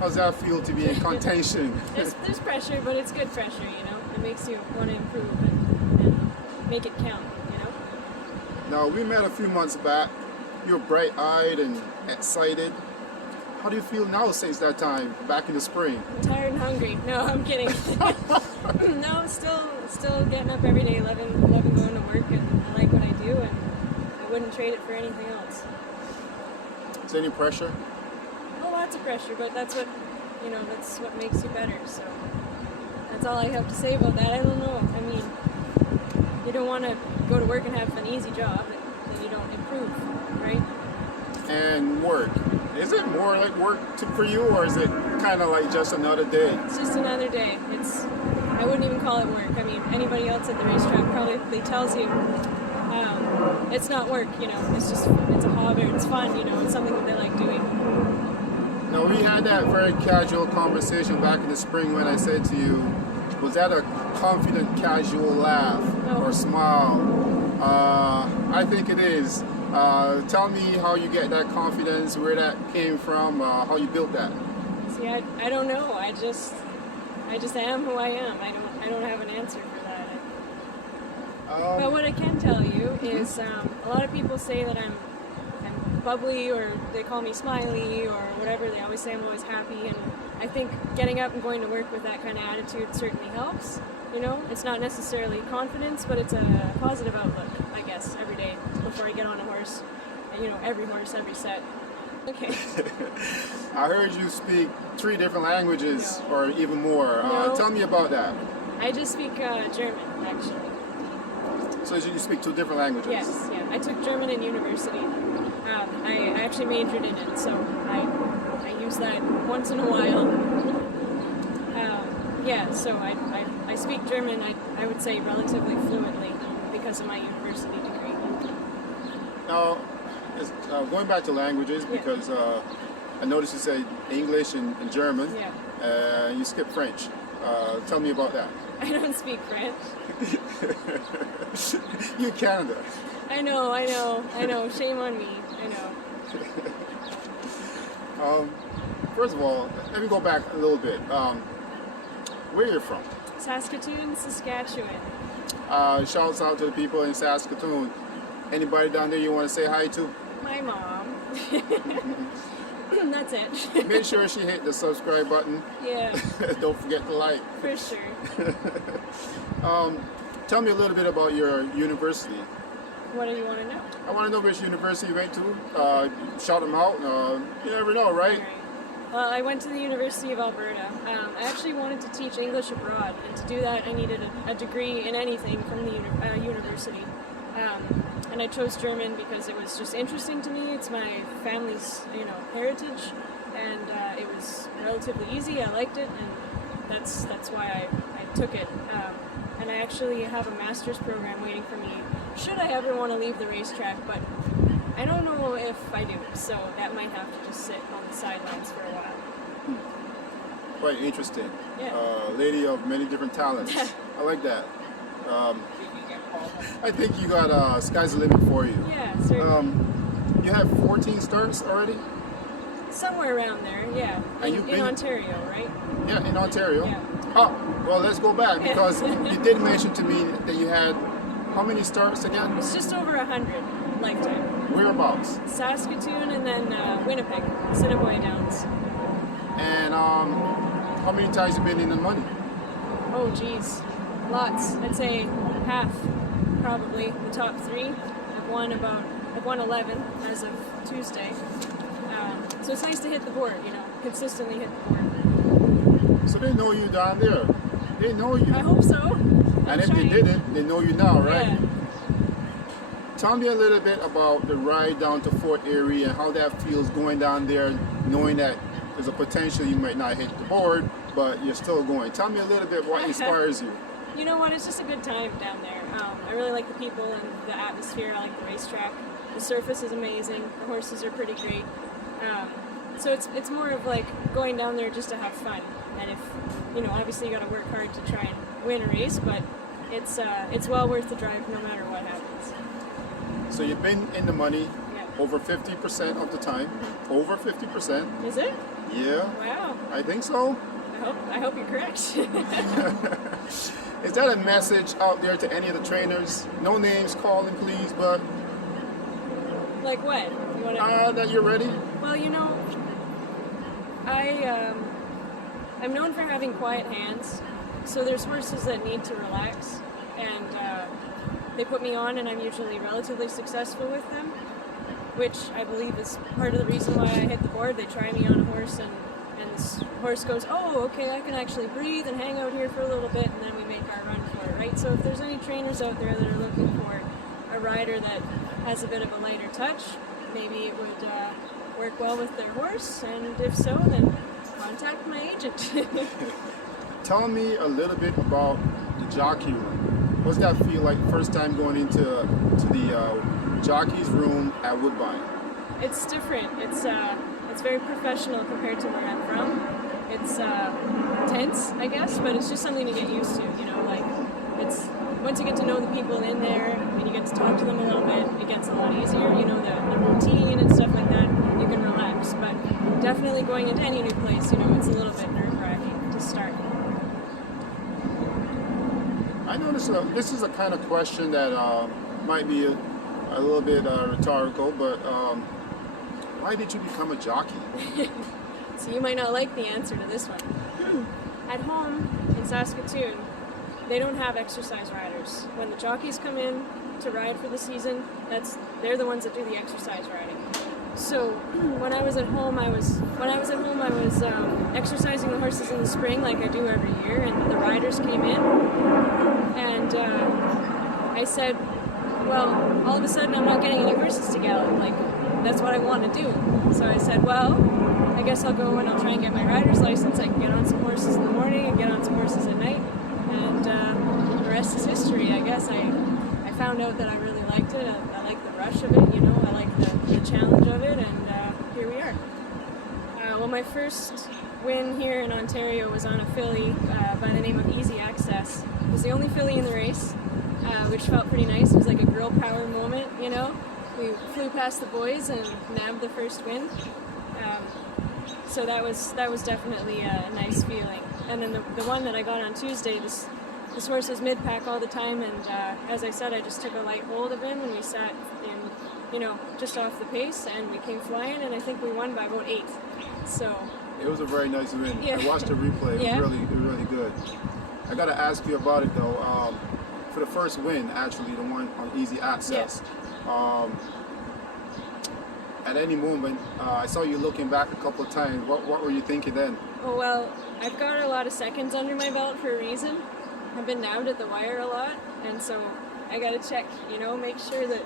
How's that feel to be in contention? There's pressure, but it's good pressure, you know. It makes you want to improve and make it count, you know. Now, we met a few months back. You're bright-eyed and excited. How do you feel now since that time, back in the spring? I'm tired and hungry. No, I'm kidding. No, still getting up every day, loving going to work, and I like what I do, and I wouldn't trade it for anything else. Is there any pressure? Oh, lots of pressure, but that's what, you know, that's what makes you better, so that's all I have to say about that. I don't know. I mean, you don't want to go to work and have an easy job, then you don't improve, right? And work. Is it more like work for you, or is it kind of like just another day? It's just another day. I wouldn't even call it work. I mean, anybody else at the racetrack probably tells you it's not work, you know. It's a hobby, it's fun, you know. It's something that they like doing. Now, we had that very casual conversation back in the spring when I said to you, was that a confident, casual laugh or smile? I think it is. Tell me how you get that confidence, where that came from, how you built that. See, I don't know. I just am who I am. I don't have an answer for that. But what I can tell you is a lot of people say that I'm bubbly, or they call me smiley, or whatever. They always say I'm always happy, and I think getting up and going to work with that kind of attitude certainly helps. You know, it's not necessarily confidence, but it's a positive outlook, I guess, every day before I get on a horse. And, you know, every horse, every set. Okay. I heard you speak 3 different languages, or even more. No. Tell me about that. I just speak German, actually. So you speak 2 different languages? Yes, yeah. I took German in university. I actually majored in it, so I use that once in a while. Yeah, so I speak German, I would say, relatively fluently because of my university degree. Now, going back to languages, because I noticed you said English and German. Yeah. You skipped French. Tell me about that. I don't speak French. You're Canada. I know. Shame on me. I know. First of all, let me go back a little bit. Where are you from? Saskatoon, Saskatchewan. Shouts out to the people in Saskatoon. Anybody down there you want to say hi to? My mom. That's it. Make sure she hit the subscribe button. Yeah. Don't forget to like. For sure. Tell me a little bit about your university. What do you want to know? I want to know which university you went to. Shout them out. You never know, right? Well, I went to the University of Alberta. I actually wanted to teach English abroad, and to do that I needed a degree in anything from the university. And I chose German because it was just interesting to me. It's my family's, you know, heritage, and it was relatively easy. I liked it, and that's why I took it. And I actually have a master's program waiting for me should I ever want to leave the racetrack, but I don't know if I do, so that might have to just sit on the sidelines for a while. Quite interesting. Yeah. Lady of many different talents. I like that. I think you got sky's the limit for you. Yeah, certainly. You have 14 starts already? Somewhere around there, yeah. In Ontario, right? Yeah, in Ontario. Yeah. Oh, well, let's go back, because you did mention to me that you had how many starts again? It's just over 100 lifetime. Whereabouts? Saskatoon and then Winnipeg, Assiniboia Downs. And how many times have you been in the money? Oh, geez. Lots. I'd say half, probably. The top 3. I've won 11 as of Tuesday. So it's nice to hit the board, you know, consistently hit the board. So they know you down there. They know you. I hope so. And if they didn't, they know you now, right? Yeah. Tell me a little bit about the ride down to Fort Erie and how that feels going down there, knowing that there's a potential you might not hit the board, but you're still going. Tell me a little bit what inspires you. You know what? It's just a good time down there. I really like the people and the atmosphere. I like the racetrack. The surface is amazing. The horses are pretty great. So it's more of like going down there just to have fun. And if, you know, obviously you got to work hard to try and win a race, but it's well worth the drive no matter what happens. So you've been in the money Yeah. over 50% of the time. Over 50%. Is it? Yeah, Wow. I think so. I hope you're correct. Is that a message out there to any of the trainers? No names calling, please, but Like what? You wanna... that you're ready? Well, you know, I'm known for having quiet hands, so there's horses that need to relax, and they put me on, and I'm usually relatively successful with them, which I believe is part of the reason why I hit the board. They try me on a horse, and this horse goes, oh, okay, I can actually breathe and hang out here for a little bit, and then we make our run for it, right? So if there's any trainers out there that are looking for a rider that has a bit of a lighter touch, maybe it would work well with their horse, and if so, then contact my agent. Tell me a little bit about the jockey room. What's that feel like first time going into the jockey's room at Woodbine? It's different. It's very professional compared to where I'm from. It's tense, I guess, but it's just something to get used to. You know, like it's once you get to know the people in there and you get to talk to them a little bit, it gets a lot easier. You know, the routine and stuff like that. You can relax, but definitely going into any new place, you know, it's a little bit nerve-wracking to start. I noticed this is a kind of question that might be a little bit rhetorical, but why did you become a jockey? So you might not like the answer to this one. At home in Saskatoon, they don't have exercise riders. When the jockeys come in to ride for the season, they're the ones that do the exercise riding. So when I was at home, I was exercising the horses in the spring like I do every year, and the riders came in, and I said, well, all of a sudden I'm not getting any horses to gallop. Like, that's what I want to do. So I said, well, I guess I'll go and I'll try and get my rider's license. I can get on some horses in the morning and get on some horses at night, and the rest is history. I guess I found out that I really liked it. I like the rush of it, you know. I like the challenge of it, and here we are. Well, my first win here in Ontario was on a filly by the name of Easy Access. It was the only filly in the race, which felt pretty nice. It was like a girl power moment, you know. We flew past the boys and nabbed the first win. So that was definitely a nice feeling. And then the one that I got on Tuesday, this horse is mid-pack all the time, and as I said, I just took a light hold of him, and we sat in, you know, just off the pace, and we came flying, and I think we won by about 8. So it was a very nice win. Yeah. I watched the replay. Yeah. It was really good. I got to ask you about it though. For the first win, actually, the one on Easy Access. Yeah. At any moment, I saw you looking back a couple of times. What were you thinking then? Oh, well, I've got a lot of seconds under my belt for a reason. I've been nabbed at the wire a lot, and so I gotta check, you know, make sure that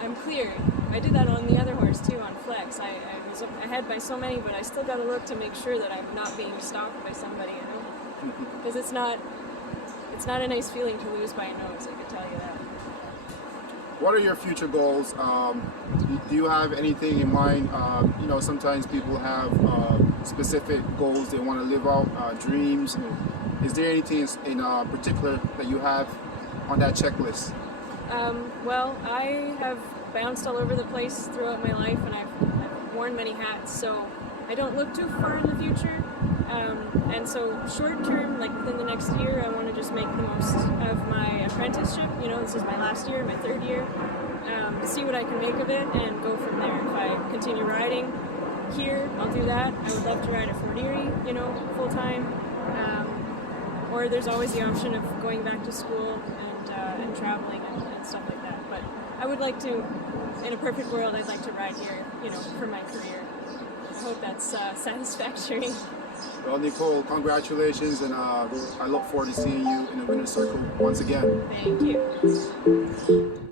I'm clear. I did that on the other horse too, on Flex. I was ahead by so many, but I still gotta look to make sure that I'm not being stalked by somebody, you know? Because it's not a nice feeling to lose by a nose, I can tell you that. What are your future goals? Do you have anything in mind? You know, sometimes people have specific goals they want to live out, dreams. Is there anything in particular that you have on that checklist? Well, I have bounced all over the place throughout my life, and I've worn many hats, so I don't look too far in the future. And so short term, like within the next year, I want to just make the most of my apprenticeship. You know, this is my last year, my 3rd year. See what I can make of it and go from there. If I continue riding here, I'll do that. I would love to ride a 40-year, you know, full time. Or there's always the option of going back to school and traveling and stuff like that. But I would like to, in a perfect world, I'd like to ride here, you know, for my career. I hope that's satisfactory. Well, Nicole, congratulations, and I look forward to seeing you in the winner's circle once again. Thank you.